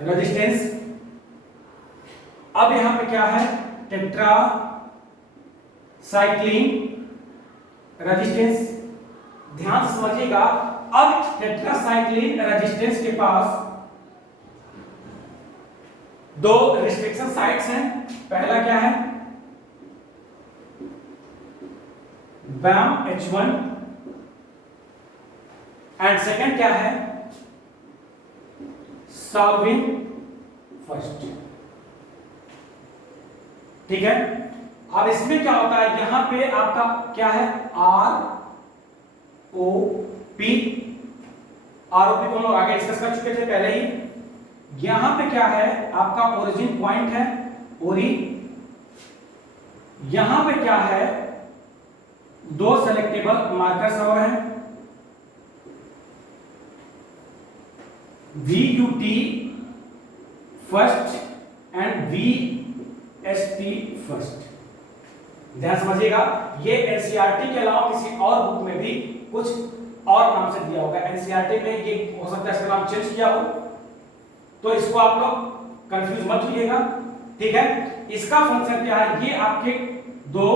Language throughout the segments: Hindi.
रेजिस्टेंस। अब यहां पे क्या है, टेट्रा साइक्लिन रेजिस्टेंस। ध्यान से समझिएगा, अब टेट्रासाइक्लिन रेजिस्टेंस के पास दो रिस्ट्रिक्शन साइट्स हैं। पहला क्या है, BAM H1 एंड सेकंड क्या है, सॉल्विन फर्स्ट। ठीक है। अब इसमें क्या होता है, यहां पे आपका क्या है, ROP को हम लोग आगे डिस्कस कर चुके थे पहले ही। यहां पे क्या है, आपका ओरिजिन पॉइंट है ओरी। यहां पे क्या है, दो सेलेक्टेबल मार्कर्स और हैं, VUT first and VST first. ध्यान समझिएगा, ये एनसीईआरटी के अलावा किसी और बुक में भी कुछ और नाम से दिया होगा। एनसीईआरटी में ये हो सकता है इसका नाम चेंज किया हो, तो इसको आप लोग कंफ्यूज मत होइएगा। ठीक है। इसका फंक्शन क्या है, ये आपके दो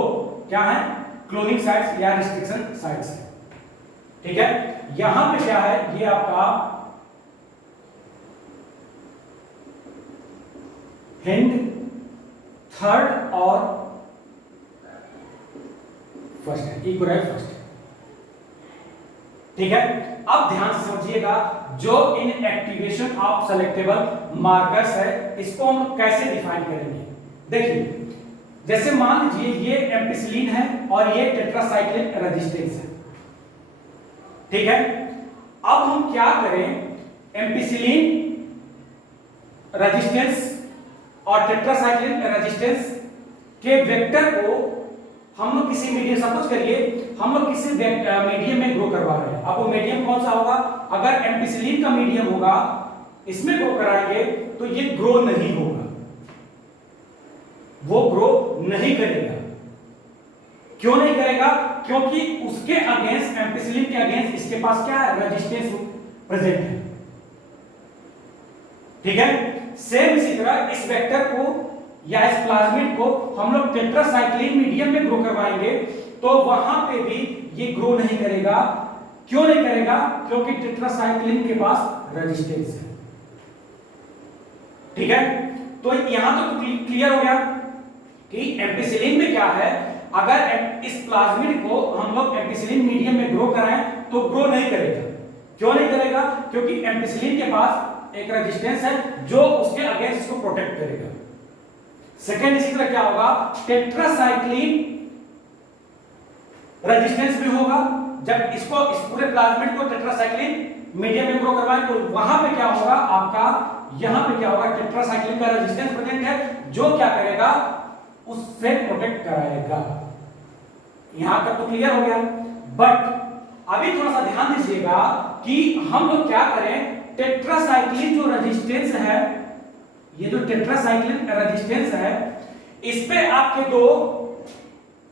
क्या है, क्लोनिंग साइट्स या रिस्ट्रिक्शन साइट्स है। ठीक है। यहां पे क्या है, ये आपका हिंड थर्ड और फर्स्ट है, इक्वल फर्स्ट। ठीक है। अब ध्यान से समझिएगा, जो इन एक्टिवेशन ऑफ सेलेक्टेबल मार्कर्स है, इसको हम कैसे डिफाइन करेंगे। देखिए, जैसे मान लीजिए ये एम्पिसिलिन है और ये टेट्रासाइक्लिन रेजिस्टेंस है। ठीक है। अब हम क्या करें, एम्पिसिलिन रेजिस्टेंस और टेट्रासाइक्लिन रेजिस्टेंस के वेक्टर को हम लोग किसी मीडियम, सपोज करिए हम लोग किसी मीडियम में ग्रो करवा रहे हैं। अब वो मीडियम कौन सा होगा, अगर एम्पिसिलिन का मीडियम होगा, इसमें ग्रो कराएंगे तो ये ग्रो नहीं होगा, वो ग्रो नहीं करेगा। क्यों नहीं करेगा, क्योंकि उसके अगेंस्ट, एम्पिसिलिन के अगेंस्ट इसके पास क्या है, रेजिस्टेंस प्रेजेंट है। ठीक है। सेम इसी तरह इस वेक्टर को या इस प्लाज्मिड को हम लोग टेट्रासाइक्लिन मीडियम में ग्रो करवाएंगे तो वहां पे भी ये ग्रो नहीं करेगा। क्यों नहीं करेगा, क्योंकि टेट्रासाइक्लिन के पास रेजिस्टेंस है। ठीक है। तो यहां तो क्लियर हो गया कि एम्पिसिलिन में क्या है, अगर इस प्लाज्मिड को हम लोग एम्पिसिलिन मीडियम में ग्रो कराएं तो ग्रो नहीं करेगा। क्यों नहीं करेगा, क्योंकि एम्पिसिलिन के पास एक रेजिस्टेंस है जो उसके अगेंस्ट इसको प्रोटेक्ट करेगा। सेकेंड, इसी तरह क्या होगा, टेट्रासाइक्लिन रेजिस्टेंस भी होगा। जब इसको, इस पूरे प्लाज्मिड को टेट्रासाइक्लिन मीडियम में ग्रो करवाएं तो वहां पे क्या होगा, आपका यहां पे क्या होगा, टेट्रासाइक्लिन का रेजिस्टेंस प्रेजेंट है जो क्या करेगा, उससे प्रोटेक्ट कराएगा। यहां तक तो क्लियर हो गया। बट अभी थोड़ा सा ध्यान दीजिएगा कि हम लोग क्या करें, टेट्रासाइक्लिन जो रेजिस्टेंस है, ये जो टेट्रासाइक्लिन रेजिस्टेंस है, इस पे आपके दो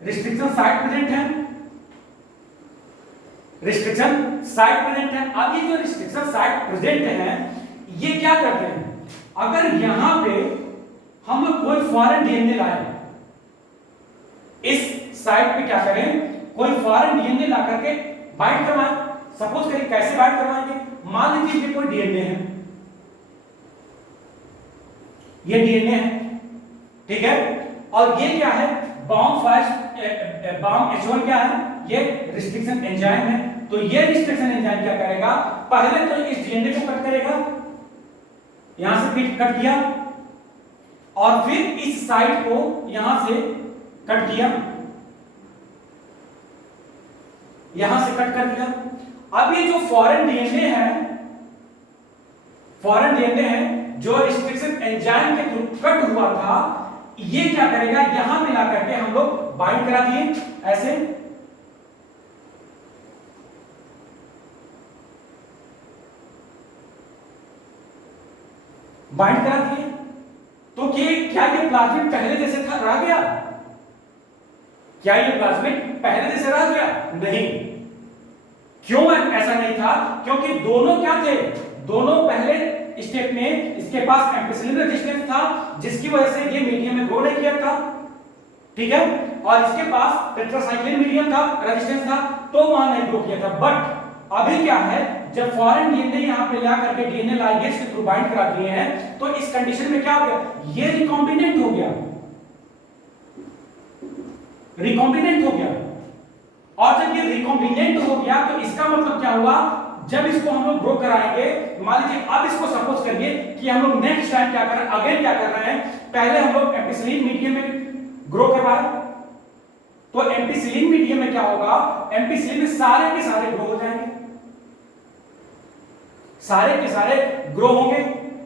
रिस्ट्रिक्शन साइट प्रेजेंट है, रिस्ट्रिक्शन साइट प्रेजेंट है। अब ये जो रिस्ट्रिक्शन साइट प्रेजेंट है, ये क्या करते हैं, अगर यहां पे हम लोग कोई फॉरेन डीएनए लाए, इस साइट पे क्या करें, कोई फॉरेन डीएनए ला करके बाइंड करवाएं। सपोज करिए कैसे बाइंड करवाएंगे, मान लीजिए ये कोई डीएनए है, ये डीएनए है। ठीक है। और ये क्या है, BAM H1 क्या है, ये रिस्ट्रिक्शन एंजाइम है। तो ये रिस्ट्रिक्शन एंजाइम क्या करेगा, पहले तो इस डीएनए को कट करेगा, यहां से फिर कट किया और फिर इस साइड को यहां से कट किया, यहां से कट कर दिया। अब ये जो फॉरेन डीएनए है, फॉरेन डीएनए है जो रिस्ट्रिक्शन एंजाइम के थ्रू कट हुआ था, ये क्या करेगा, यहां मिला करके हम लोग बाइंड करा दिए, ऐसे बाइंड करा दिए। तो क्या ये प्लाज्मिड पहले जैसे था, रह गया? क्या ये प्लाज्मिड पहले जैसे रह गया? नहीं। क्यों ऐसा नहीं था, क्योंकि दोनों क्या थे, दोनों पहले स्टेप में इसके पास एम्पिसिलिन रेजिस्टेंस था जिसकी वजह से ये मीडियम में ग्रो नहीं किया था, ठीक है, और इसके पास टेट्रासाइक्लिन मीडियम था, रेजिस्टेंस था, तो वहां नहीं ग्रो किया था। बट अभी क्या है, जब फॉरेन डीएनए यहां पे ला करके डीएनए लाइगेज के थ्रू बाइंड करा दिए हैं, तो इस कंडीशन में क्या हो गया, ये रिकॉम्बिनेंट हो गया, रिकॉम्बिनेंट हो गया। और जब ये रिकॉम्बिनेंट हो गया तो इसका मतलब क्या हुआ, जब इसको हम लोग ग्रो कराएंगे, मान लीजिए अब इसको सपोज करिए कि हम लोग नेक्स्ट टाइम क्या कर रहे हैं, अगेन क्या कर रहे हैं, पहले हम लोग एम्पिसिलिन मीडियम में ग्रो करवाए, तो एम्पिसिलिन मीडियम में क्या होगा, एम्पिसिलिन में सारे के सारे ग्रो हो जाएंगे, सारे के सारे ग्रो होंगे।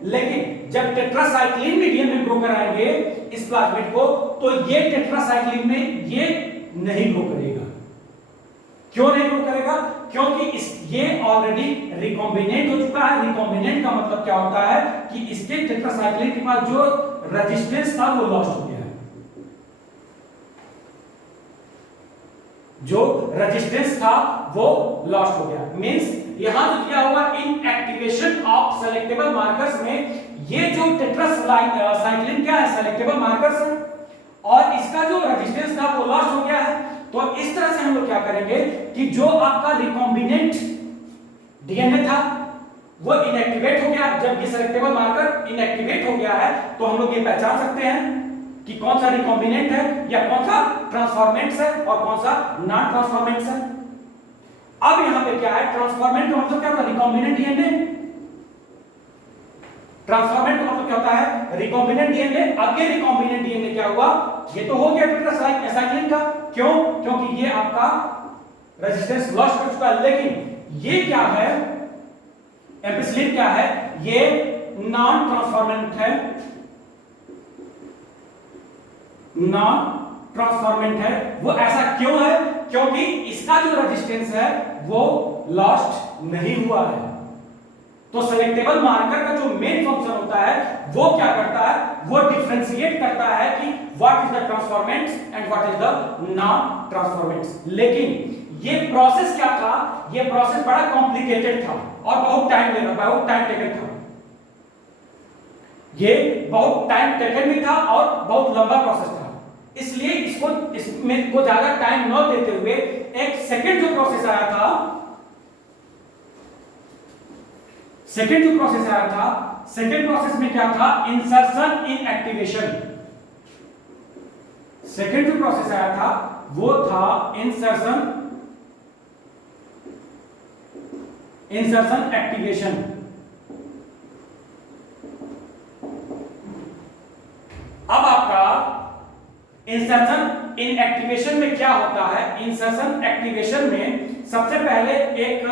लेकिन जब टेट्रासाइक्लिन मीडियम में ग्रो कराएंगे इस प्लाज्मिड को, तो ये टेट्रासाइक्लिन में ये नहीं ग्रो करेगा। क्यों नहीं ग्रो करेगा, क्योंकि ये ऑलरेडी रिकॉम्बिनेंट हो चुका है। रिकॉम्बिनेंट का मतलब क्या होता है कि इसके टेट्रासाइक्लिन के पास जो रेजिस्टेंस था वो लॉस्ट हो गया है, जो रेजिस्टेंस था वो लॉस्ट हो गया। मींस यहां जो दिया हुआ इन एक्टिवेशन ऑफ सेलेक्टेबल मार्कर्स में, ये जो टेट्रासाइक्लिन क्या है, सेलेक्टेबल मार्कर्स है, और इसका जो रेजिस्टेंस था वो लॉस्ट हो गया है। तो इस तरह से हम लोग क्या करेंगे कि जो आपका रिकॉम्बिनेंट डीएनए था वो इनएक्टिवेट हो गया। जब ये सेलेक्टेबल मार्कर इनएक्टिवेट हो गया है तो हम लोग ये पहचान सकते हैं कि कौन सा रिकॉम्बिनेंट है या कौन सा ट्रांसफॉर्मेंट्स है और कौन सा नॉन ट्रांसफॉर्मेंट्स है। अब यहां पे क्या है, ट्रांसफॉर्मेंट का मतलब क्या होता है, रिकॉम्बिनेंट डीएनए। ट्रांसफॉर्मेंट का मतलब क्या होता है, रिकॉम्बिनेंट डीएनए। अब ये रिकॉम्बिनेंट डीएनए क्या हुआ, ये तो हो गया टेट्रासाइक्लिन का, क्यों, क्योंकि ये आपका रेजिस्टेंस लॉस्ट कर चुका है। लेकिन ये क्या है, एम्पिसिलिन क्या है, ये नॉन ट्रांसफॉर्मेंट है, नॉन ट्रांसफॉर्मेंट है। वो ऐसा क्यों है, क्योंकि इसका जो रेजिस्टेंस है वो लॉस्ट नहीं हुआ है। तो सेलेक्टेबल मार्कर का जो मेन फंक्शन होता है वो क्या करता है, वो डिफरेंशिएट करता है कि what is the transformants and what is the non transformants. लेकिन ये प्रोसेस क्या था, ये प्रोसेस बड़ा कॉम्प्लिकेटेड था और बहुत टाइम लेगा, बहुत टाइम टेकन था। ये बहुत टाइम टेकन भी था और बहुत लंबा प्रोसेस था। इसलिए इसमें को ज्यादा टाइम न देते हुए एक सेकंड जो प्रोसेस आया था, सेकंड जो प्रोसेस आया था, सेकंड प्रोसेस में क्या था, इंसर्शन इन एक्टिवेशन। सेकंड जो प्रोसेस आया था वो था इंसर्शन एक्टिवेशन। अब आपका इंसर्शन इन एक्टिवेशन में क्या होता है, इंसर्शन एक्टिवेशन में सबसे पहले एक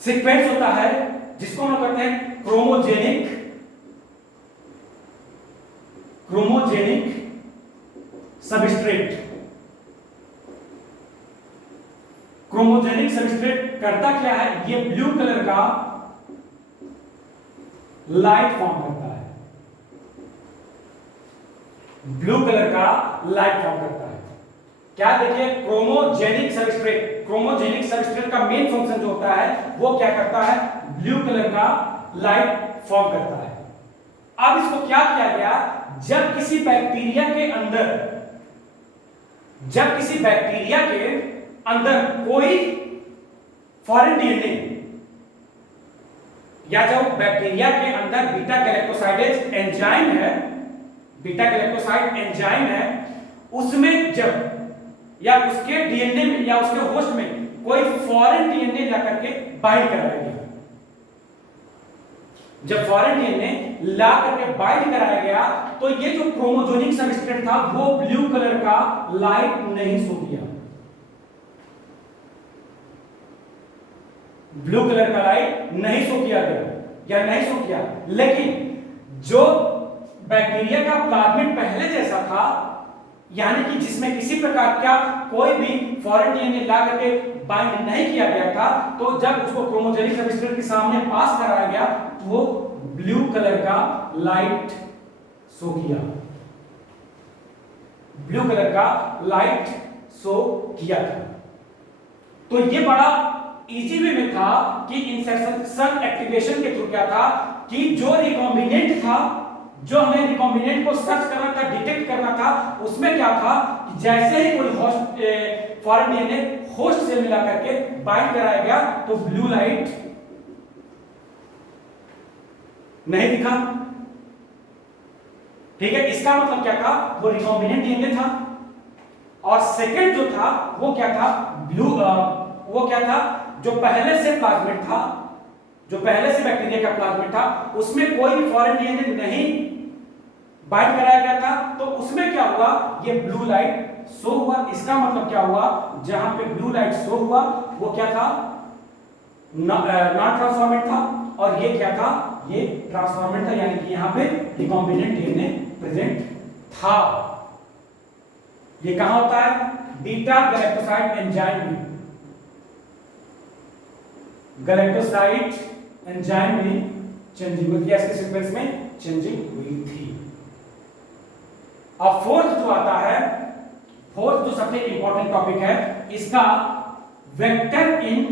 सीक्वेंस होता है जिसको हम कहते हैं क्रोमोजेनिक सबस्ट्रेट। क्रोमोजेनिक सबस्ट्रेट करता क्या है, ये ब्लू कलर का लाइट फॉर्म करता है, ब्लू कलर का लाइट फॉर्म करता है। क्या देखिए, क्रोमोजेनिक सबस्ट्रेट का मेन फंक्शन जो होता है वो क्या करता है, ब्लू कलर का लाइट फॉर्म करता है। अब इसको क्या किया गया, जब किसी बैक्टीरिया के अंदर कोई फॉरेन डीएनए या जब बैक्टीरिया के अंदर बीटा गैलेक्टोसाइडेज एंजाइम है, बीटा गैलेक्टोसाइड एंजाइम है, उसमें जब या उसके डीएनए में या उसके होस्ट में कोई फॉरेन डीएनए ला करके बाइंड कराया गया, जब फॉरेन डीएनए ला करके बाइंड कराया गया तो ये जो क्रोमोजेनिक सबस्ट्रेट था वो ब्लू कलर का लाइट नहीं शो किया, ब्लू कलर का लाइट नहीं शो किया गया या नहीं शो किया। लेकिन जो बैक्टीरिया का प्लाज्मिड पहले जैसा था, यानी कि जिसमें किसी प्रकार का कोई भी फॉरेन डीएनए ला करके बाइंड नहीं किया गया था, तो जब उसको क्रोमोजेनिक सबस्ट्रेट के सामने पास कराया गया तो वो ब्लू कलर का लाइट शो किया, ब्लू कलर का लाइट शो किया था। तो ये बड़ा इजी वे में था कि इंसर्शन एक्टिवेशन के थ्रू क्या था कि जो रिकॉम्बिनेंट था, जो हमें रिकॉम्बिनेंट को सर्च करना था, डिटेक्ट करना था, उसमें क्या था कि जैसे ही कोई होस्ट फॉरेन डीएनए होस्ट से मिला करके बाइंड कराया गया तो ब्लू लाइट नहीं दिखा। ठीक है, इसका मतलब क्या था, वो रिकॉम्बिनेंट डीएनए था। और सेकंड जो था वो क्या था, वो क्या था, जो पहले से प्लाज्मिड था, जो पहले से बैक्टीरिया का प्लाज्मिड था, उसमें कोई भी फॉरेन डीएनए नहीं बाइंड कराया गया था, तो उसमें क्या हुआ, ये ब्लू लाइट शो हुआ। इसका मतलब क्या हुआ, जहां पे ब्लू लाइट शो हुआ वो क्या था, नॉन ट्रांसफॉर्मेंट था, और ये क्या था, ये ट्रांसफॉर्मेंट था, यानी कि यहां पे रिकॉम्बिनेंट डीएनए प्रेजेंट था। ये कहां होता है, बीटा गैलेक्टोसाइड एंजाइम में, गैलेक्टोसाइड एंजाइम में चेंजिंग हुई थी, इसके सीक्वेंस में चेंजिंग हुई थी। अब फोर्थ जो आता है, फोर्थ जो सबसे इंपॉर्टेंट टॉपिक है, इसका वेक्टर इन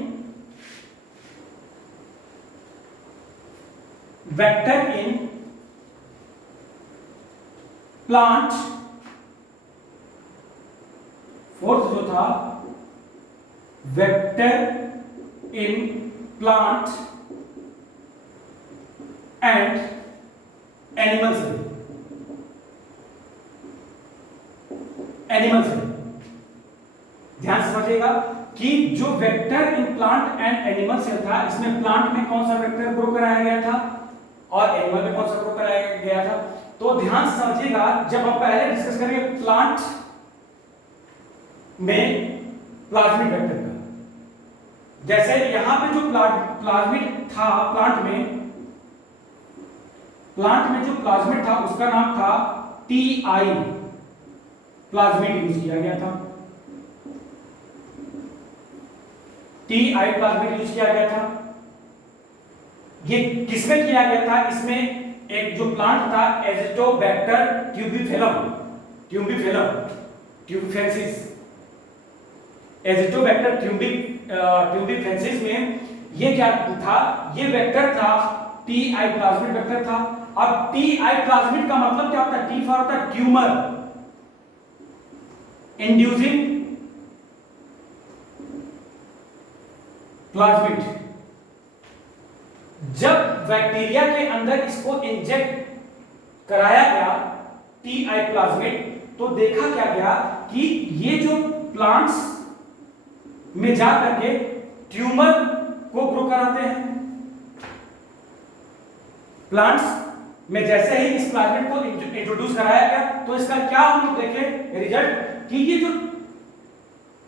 प्लांट, फोर्थ जो था vector in plant and animal cell, animal cell. ध्यान से समझिएगा कि जो vector in plant and animal cell था, इसमें प्लांट में कौन सा वेक्टर ग्रो कराया गया था और एनिमल में कौन सा ग्रो कराया गया था। तो ध्यान से समझिएगा, जब हम पहले डिस्कस करेंगे प्लांट में प्लाज्मिड वेक्टर का, जैसे यहां पे जो प्लाज्मिड था, प्लांट में जो प्लाज्मिड था उसका नाम था टीआई, प्लाज्मिड यूज किया गया था, टीआई प्लाज्मिड यूज किया गया था। ये किसमें किया गया था, इसमें एक जो प्लांट था एजिटोबैक्टर ट्यूबिफेंसिस, एजिटोबैक्टर ट्यूबिफेंसिस में ये क्या था, ये वेक्टर था, टीआई प्लाज्मिड वेक्टर था। अब टीआई प्लाज्मिड का मतलब क्या होता है, टी फॉर होता है ट्यूमर इंड्यूसिंग प्लाज्मिड। जब बैक्टीरिया के अंदर इसको इंजेक्ट कराया गया टीआई प्लाज्मिड, तो देखा क्या गया कि ये जो प्लांट्स में जाकर के ट्यूमर को ग्रो कराते हैं। प्लांट्स में जैसे ही इस प्लाज्मिड को इंट्रोड्यूस कराया गया, तो इसका क्या हम लोग देखें रिजल्ट कि ये जो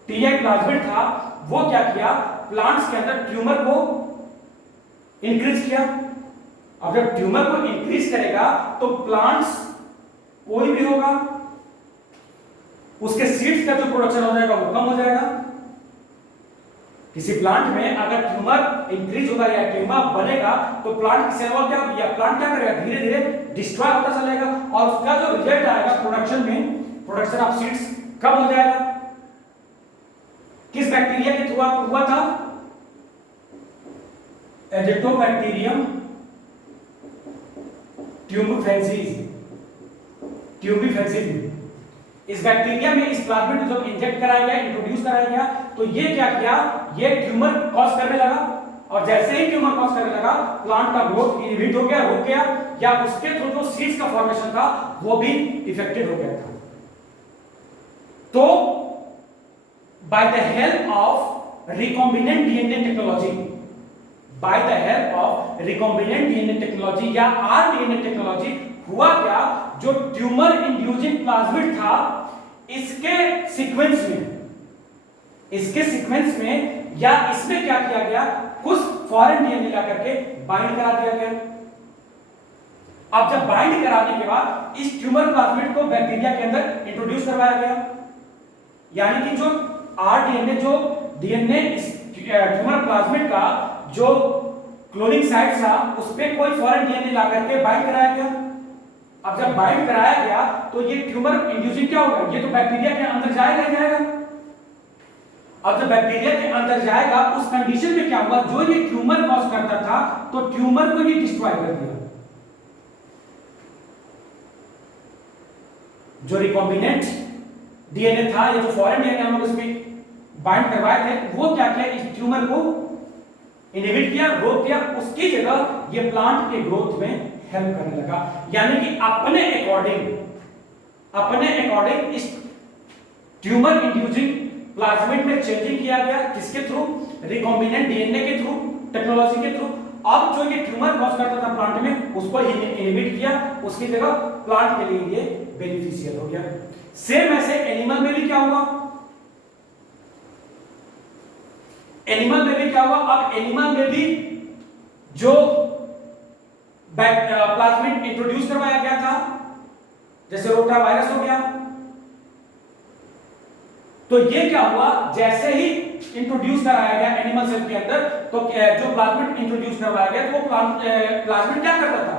टीआई प्लाज्मिड था वो क्या किया, प्लांट्स के अंदर ट्यूमर को इंक्रीज किया। अब जब ट्यूमर को इंक्रीज करेगा तो प्लांट्स कोई भी होगा, उसके सीड्स का जो प्रोडक्शन हो जाएगा वो कम हो जाएगा। किसी प्लांट में अगर ट्यूमर इंक्रीज होगा या ट्यूमर बनेगा तो प्लांट की सेल वॉल क्या होगी, या प्लांट क्या करेगा, धीरे धीरे डिस्ट्रॉय होता चलेगा, और उसका जो रिजल्ट आएगा प्रोडक्शन में, प्रोडक्शन ऑफ सीड्स कम हो जाएगा। किस बैक्टीरिया के थ्रू हुआ था, एजिटोबैक्टीरियम ट्यूबिफेंसिस। इस बैक्टीरिया में इस प्लाज्मिड को जब इंजेक्ट कराया गया, इंट्रोड्यूस कराया गया, तो ये क्या किया, ये ट्यूमर कॉज करने लगा, और जैसे ही ट्यूमर कॉज करने लगा प्लांट का ग्रोथ इनहिबिट हो गया, रुक गया, या उसके थ्रू जो सीड्स का फॉर्मेशन था वो भी इफेक्टेड हो गया था। तो by the help of recombinant DNA technology, by the help of recombinant DNA technology या आरडीएनए टेक्नोलॉजी, हुआ क्या, जो ट्यूमर इंड्यूसिंग प्लाज्मिड था इसके सीक्वेंस में या इसमें क्या किया गया, कुछ फॉरेन डीएनए ला करके बाइंड करा दिया गया। अब जब बाइंड कराने के बाद इस ट्यूमर प्लाज्मिड को बैक्टीरिया के अंदर इंट्रोड्यूस करवाया गया, यानी कि जो आरडीएनए, जो डीएनए इस ट्यूमर प्लाज्मिड का जो क्लोनिंग साइट था उस पे कोई फॉरेन डीएनए ला करके बाइंड कराया गया। अब जब बाइंड कराया गया तो ये ट्यूमर इंड्यूसिंग क्या होगा, ये तो बैक्टीरिया के अंदर जाएगा ही जाएगा। अब जब बैक्टीरिया के अंदर जाएगा उस कंडीशन में क्या होगा, जो ये ट्यूमर कॉज करता था तो ट्यूमर को ये डिस्ट्रॉय कर दिया। जो रिकॉम्बिनेंट डीएनए था या जो फॉरेन डीएनए हम लोग इसमें बाइंड करवाए थे वो क्या किया, इस ट्यूमर को इनहिबिट किया, रोक दिया, उसकी जगह ये प्लांट के ग्रोथ में हेल्प करने लगा। यानी कि अपने अकॉर्डिंग इस ट्यूमर इंड्यूसिंग प्लाज्मिड में चेंजिंग किया गया, किसके थ्रू, रिकॉम्बिनेंट डीएनए के थ्रू, टेक्नोलॉजी के थ्रू। अब जो ये ट्यूमर कॉज करता था प्लांट में उसको इनहिबिट किया, उसकी जगह प्लांट के लिए ये बेनिफिशियल हो गया। सेम ऐसे एनिमल में भी क्या हुआ, अब एनिमल में भी जो प्लाज्मिड इंट्रोड्यूस करवाया गया था, जैसे रोटा वायरस हो गया, तो ये क्या हुआ, जैसे ही इंट्रोड्यूस कराया गया एनिमल सेल के अंदर, तो जो प्लाज्मिड इंट्रोड्यूस करवाया गया तो वो प्लाज्मिड क्या करता था,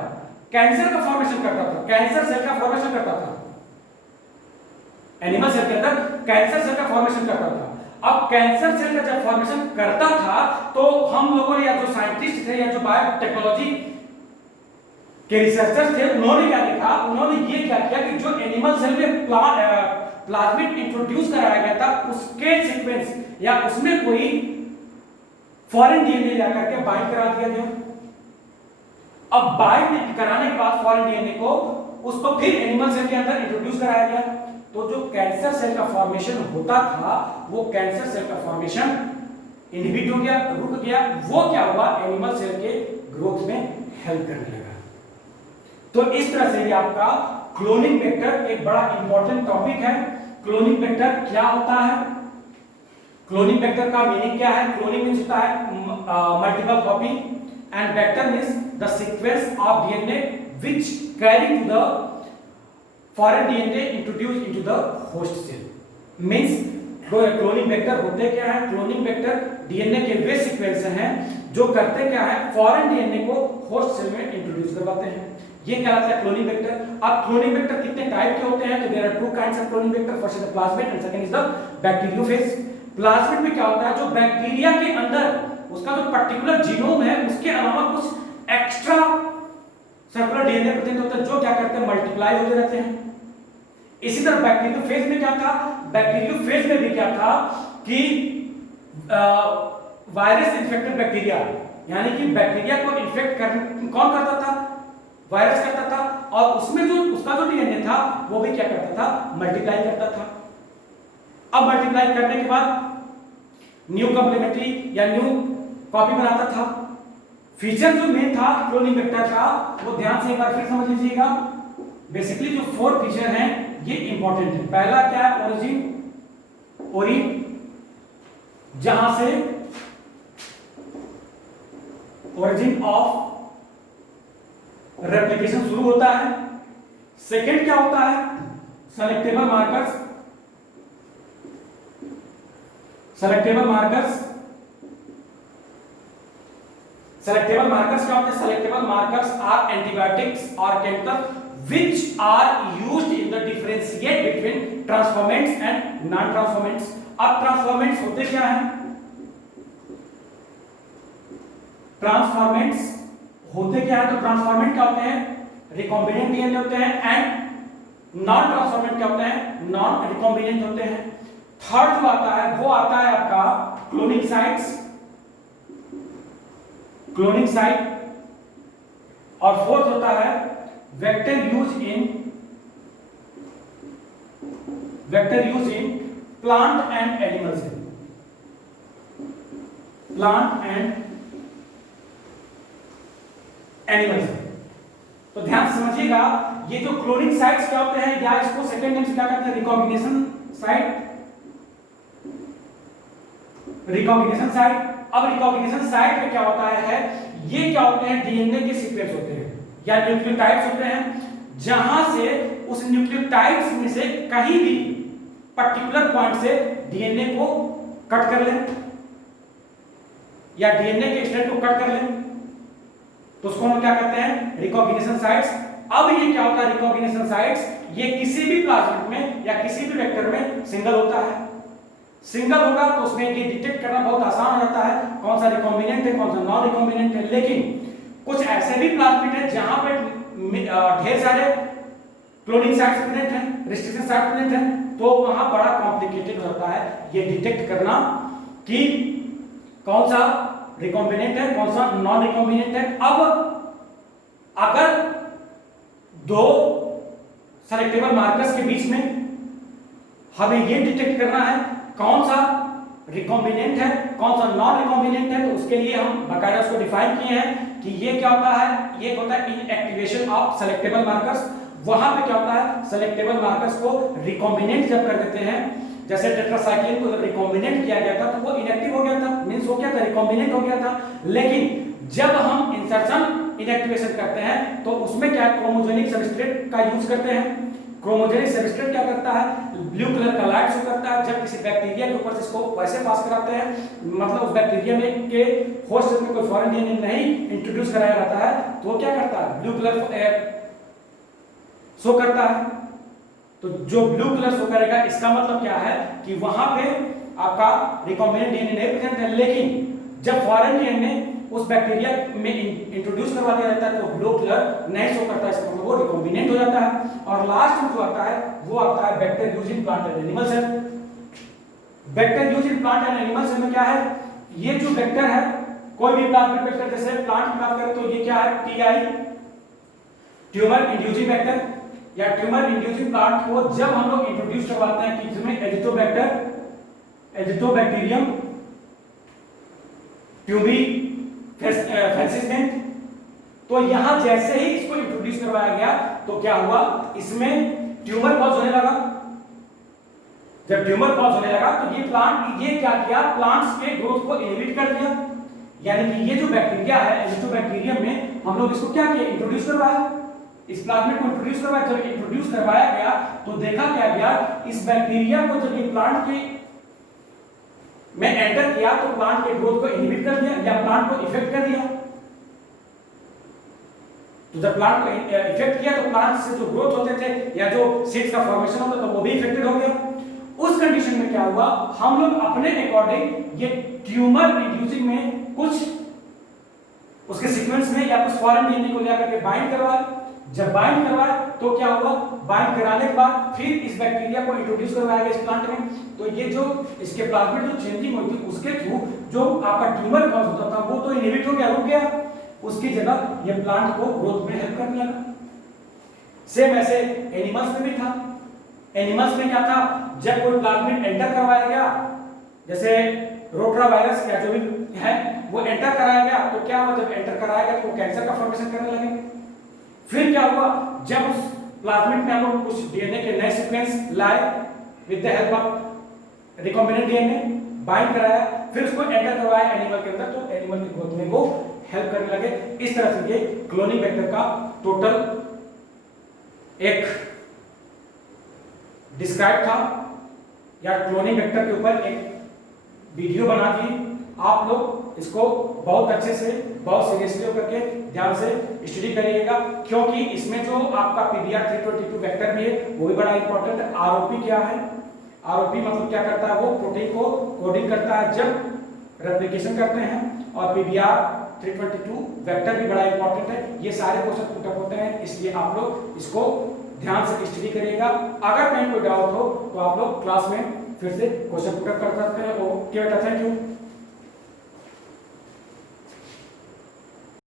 कैंसर का फॉर्मेशन करता था, कैंसर सेल का फॉर्मेशन करता था। एनिमल सेल के अंदर कैंसर सेल का फॉर्मेशन करता था। अब कैंसर सेल का जब फॉर्मेशन करता था तो हम लोगों ने, या जो साइंटिस्ट थे या जो बायोटेक्नोलॉजी के रिसर्चर्स थे, उन्होंने क्या देखा, उन्होंने ये क्या किया कि जो एनिमल सेल में प्लाज्मिड इंट्रोड्यूस कराया गया था उसके सीक्वेंस या उसमें कोई फॉरेन डीएनए जाकर के बाइंड करा दिया गया। अब बाइंड कराने के बाद फॉरेन डीएनए को उसको फिर एनिमल सेल के अंदर इंट्रोड्यूस कराया गया, तो जो कैंसर सेल का फॉर्मेशन होता था वो कैंसर सेल का फॉर्मेशन इनहिबिट हो गया, रुक गया। वो क्या हुआ, एनिमल सेल के ग्रोथ में हेल्प करने लगा। तो इस तरह से ये आपका क्लोनिंग वेक्टर एक बड़ा इंपॉर्टेंट टॉपिक है। क्लोनिंग वेक्टर क्या होता है, क्लोनिंग वेक्टर का मीनिंग क्या है। क्लोनिंग मींस होता है multiple copy and vector means the sequence of DNA which carry to the foreign DNA introduced into the host cell. Means cloning vector होते क्या है, क्लोनिंग वेक्टर डीएनए के वे सीक्वेंस हैं जो करते क्या है, फॉरेन डीएनए को होस्ट सेल में इंट्रोड्यूस करवाते हैं। ये कहलाता है क्लोनिंग वेक्टर। अब क्लोनिंग वेक्टर कितने टाइप के होते हैं, तो there are two kinds of cloning vector, first is the plasmid and second is the bacteriophage. Plasmid में क्या होता है, जो बैक्टीरिया के अंदर उसका जो पर्टिकुलर जीनोम है उसके अलावा कुछ एक्स्ट्रा सर्कुलर डीएनए प्रोटीन होते हैं जो क्या करते हैं, मल्टीप्लाई होते रहते हैं। इसी तरह बैक्टीरियोफेज में क्या था, बैक्टीरियोफेज में भी क्या था कि वायरस इन्फेक्टेड बैक्टीरिया, यानी कि बैक्टीरिया को इन्फेक्ट कौन करता था, वायरस करता था, और उसमें जो उसका जो डीएनए था वो भी क्या करता था, मल्टीप्लाई करता था। अब मल्टीप्लाई करने के बाद न्यू कॉम्प्लीमेंट्री या न्यू कॉपी बनाता था। फीचर जो मेन था क्लोनिंग वेक्टर का वो ध्यान से एक बार फिर समझ लीजिएगा। बेसिकली जो 4 फीचर हैं ये इंपॉर्टेंट है। पहला क्या है, ओरिजिन, जहां से ओरिजिन ऑफ रेप्लिकेशन शुरू होता है। सेकंड क्या होता है, सेलेक्टेबल मार्कर्स। सेलेक्टेबल मार्कर्स क्या होते हैं, सेलेक्टेबल मार्कर्स आर एंटीबायोटिक्स और chemicals which are used in the differentiate between transformants and non transformants। अब ट्रांसफॉर्मेंट्स होते क्या हैं, ट्रांसफॉर्मेंट्स होते क्या है, तो ट्रांसफॉर्मेंट क्या होते हैं, रिकॉम्बिनेंट डीएनए होते हैं, एंड नॉन ट्रांसफॉर्मेंट क्या होते हैं, नॉन रिकॉम्बिनेंट होते हैं। थर्ड जो आता है वो आता है आपका क्लोनिंग साइट, और फोर्थ होता है vector use in plant and animal cell, तो ध्यान से समझिएगा। ये जो क्लोनिंग साइट्स क्या होते हैं, या इसको सेकंड नेम से क्या कहते हैं, रिकॉग्निशन साइट। अब रिकॉग्निशन साइट में क्या होता है, ये क्या होते हैं, डीएनए के सीक्वेंस होते हैं या न्यूक्लियोटाइड्स होते हैं, जहां से उस न्यूक्लियोटाइड्स में से कहीं भी पर्टिकुलर पॉइंट से डीएनए को कट कर लें या डीएनए के स्ट्रैंड को कट कर लें, तो उसको हम क्या कहते हैं, रिकॉग्निशन साइट्स। अब ये क्या होता है, रिकॉग्निशन साइट्स ये किसी भी प्लाज्मिड में या किसी भी वेक्टर में सिंगल होता है। सिंगल होगा तो उसमें ये डिटेक्ट करना बहुत आसान हो जाता है कौन सा रिकॉम्बिनेंट है कौन सा नॉन रिकॉम्बिनेंट है। लेकिन कुछ ऐसे भी प्लाज्मिड है जहां पे ढेर सारे क्लोनिंग साइट्स प्रेजेंट हैं, रिस्ट्रिक्शन साइट प्रेजेंट हैं, तो वहां बड़ा कॉम्प्लिकेटेड हो जाता है ये डिटेक्ट करना कि कौन सा रिकॉम्बिनेंट है कौन सा नॉन रिकॉम्बिनेंट है। अब अगर दो सेलेक्टेबल मार्कर्स के बीच में हमें ये डिटेक्ट करना है कौन सा रिकॉम्बिनेंट है कौन सा नॉन रिकॉम्बिनेंट है, तो उसके लिए हम बाकायदा उसको डिफाइन किए हैं कि ये क्या होता है, ये होता है इनएक्टिवेशन ऑफ सेलेक्टेबल मार्कर्स। वहां पे क्या होता है, सेलेक्टेबल मार्कर्स को रिकॉम्बिनेंट जब कर देते हैं, जैसे टेट्रासाइक्लिन को जब रिकॉम्बिनेंट किया गया था तो वो इनएक्टिव हो गया था, मींस हो गया था रिकॉम्बिनेंट हो गया था। लेकिन जब हम इंसर्शन इनएक्टिवेशन करते हैं तो उसमें क्या क्रोमोजेनिक सबस्ट्रेट का यूज करते हैं। क्रोमोजेनिक सबस्ट्रेट क्या करता है, ब्लू कलर का लाइट शो करता है। जब किसी बैक्टीरिया के ऊपर से इसको वैसे पास कराते हैं, मतलब उस बैक्टीरिया में के होस्ट में कोई फॉरेन डीएनए नहीं इंट्रोड्यूस कराया जाता है, तो वो क्या करता है, ब्लू कलर शो करता है। तो जो ब्लू कलर शो करेगा इसका मतलब क्या है कि वहां पे आपका रिकॉम्बिनेंट डीएनए नहीं प्रेजेंट है। लेकिन जब फॉरेन डीएनए उस बैक्टीरिया में इंट्रोड्यूस करवा दिया जाता है तो ब्लू कलर नहीं शो करता है, इसका मतलब वो रिकॉम्बिनेंट हो जाता है। और लास्ट में जो आता है वो आता है vector used in plant and animal cell. Vector used in plant and animal cell में क्या है, ये जो वेक्टर है कोई भी प्लाज्मिड वेक्टर, जैसे प्लांट की बात करें तो ये क्या है, टीआई ट्यूमर इंड्यूसिंग वेक्टर या ट्यूमर इंड्यूसिंग प्लांट को जब हम लोग इंट्रोड्यूस करवाते हैं कि इसमें एजिटोबैक्टीरियम ट्यूबी फेसिसेंट, तो यहां जैसे ही इसको इंट्रोड्यूस करवाया गया तो क्या हुआ, इसमें ट्यूमर कॉज होने लगा। जब ट्यूमर कॉज होने लगा तो ये क्या किया, प्लांट्स के ग्रोथ को इनहिबिट कर दिया। यानी कि ये जो बैक्टीरिया है एजिटोबैक्टीरियम में हम लोग इसको क्या किया, इंट्रोड्यूस करवाया, इस प्लाज्मिड को इंट्रोड्यूस करवाया। जब इंट्रोड्यूस करवाया गया तो देखा क्या गया, इस बैक्टीरिया को जब ये प्लांट के में एंटर किया तो प्लांट के ग्रोथ को इनहिबिट कर दिया या प्लांट को इफेक्ट कर दिया। तो जब प्लांट को इफेक्ट किया तो प्लांट से जो ग्रोथ होते थे या जो सीड्स का फॉर्मेशन होता था वो भी इफेक्टेड हो गया। उस कंडीशन में क्या हुआ, हम लोग अपने अकॉर्डिंग ये ट्यूमर इंड्यूसिंग में कुछ उसके सीक्वेंस में या कुछ फॉरेन डीएनए को लेकर के बाइंड करवाए। जब बाइंड करवाए तो क्या हुआ, बाइंड कराने के बाद फिर इस बैक्टीरिया को इंट्रोड्यूस करवाया गया इस प्लांट में। तो ये जो इसके प्लाज्मिड जो चेंजिंग हुई थी उसके थ्रू जो आपका ट्यूमर कॉज होता था वो तो इनहिबिट हो गया, रुक गया। उसकी जगह ये प्लांट को ग्रोथ में हेल्प करने लगा। सेम ऐसे एनिमल्स में भी था। एनिमल्स में क्या था, जब कोई प्लाज्मिड एंटर करवाया गया, जैसे रोटा वायरस या जो भी है वो एंटर कराया गया तो क्या हुआ, जब एंटर कराया गया तो वो कैंसर का फॉर्मेशन करने लगे। फिर क्या हुआ, जब उस प्लाज्मिड में हम लोग कुछ डीएनए के नए सीक्वेंस लाए with the help of recombinant DNA, bind कराया, फिर उसको एंटर करवाया एनिमल के अंदर, तो एनिमल की ग्रोथ में वो हेल्प करने लगे। इस तरह से ये क्लोनिंग वेक्टर का टोटल एक डिस्क्राइब था, या क्लोनिंग वेक्टर के ऊपर एक वीडियो बना दी। आप लोग इसको बहुत अच्छे से बहुत सीरियसली होकर के ध्यान से स्टडी करिएगा, क्योंकि इसमें जो आपका पीबीआर 322 वेक्टर भी है वो भी बड़ा इंपॉर्टेंट है। आरओपी क्या है, आरओपी मतलब क्या करता है, वो प्रोटीन को कोडिंग करता है जब रेप्लिकेशन करते हैं। और पीबीआर 322 वेक्टर भी बड़ा इंपॉर्टेंट है। ये सारे क्वेश्चन पुट अप होते हैं, इसलिए आप लोग इसको ध्यान से स्टडी करिएगा। अगर कहीं कोई डाउट हो तो आप लोग क्लास में फिर से क्वेश्चन पुट अप कर सकते हैं। ओके बेटा, थैंक यू।